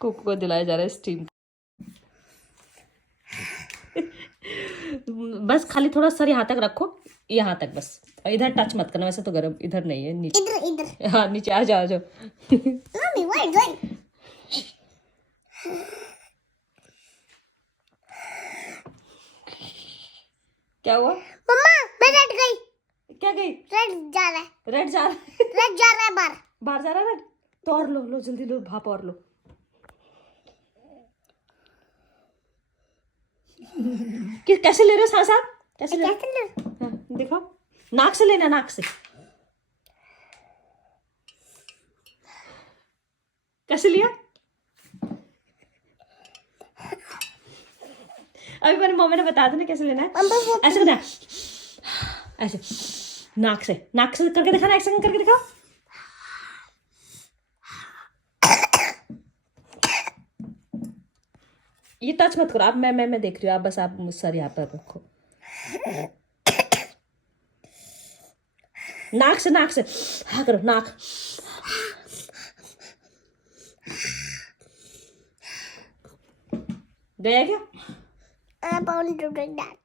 Cocoa को दिलाया जा रहा है स्टीम। बस खाली थोड़ा सर यहाँ तक रखो, यहाँ तक बस, इधर टच मत करना, वैसे तो गर्म इधर नहीं है, नीचे इधर इधर। हाँ नीचे आ जाओ, आ जाओ। Mummy wait wait. क्या हुआ? मम्मा मैं रेड गई। क्या गई? रेड जा रहा है। रेड जा रहा है। रेड जा रहा है बाहर। बाहर जा रहा है रेड। तो और लो, लो जल्दी लो, भाप और लो। कैसे ले रहे हो सांस आप? कैसे ले? हाँ, दिखाओ, नाक से लेना, नाक से। कैसे लिया? अभी मैंने मम्मी ने बता देना कैसे लेना है। ऐसे करना, ऐसे नाक से करके दिखाना, ऐसे करके दिखाओ। ये टच मत करो आप, मैं देख रही हूँ, आप बस आप सर यहाँ पर रखो। नाक से हाँ करो, नाक। गया क्या? I want to do that.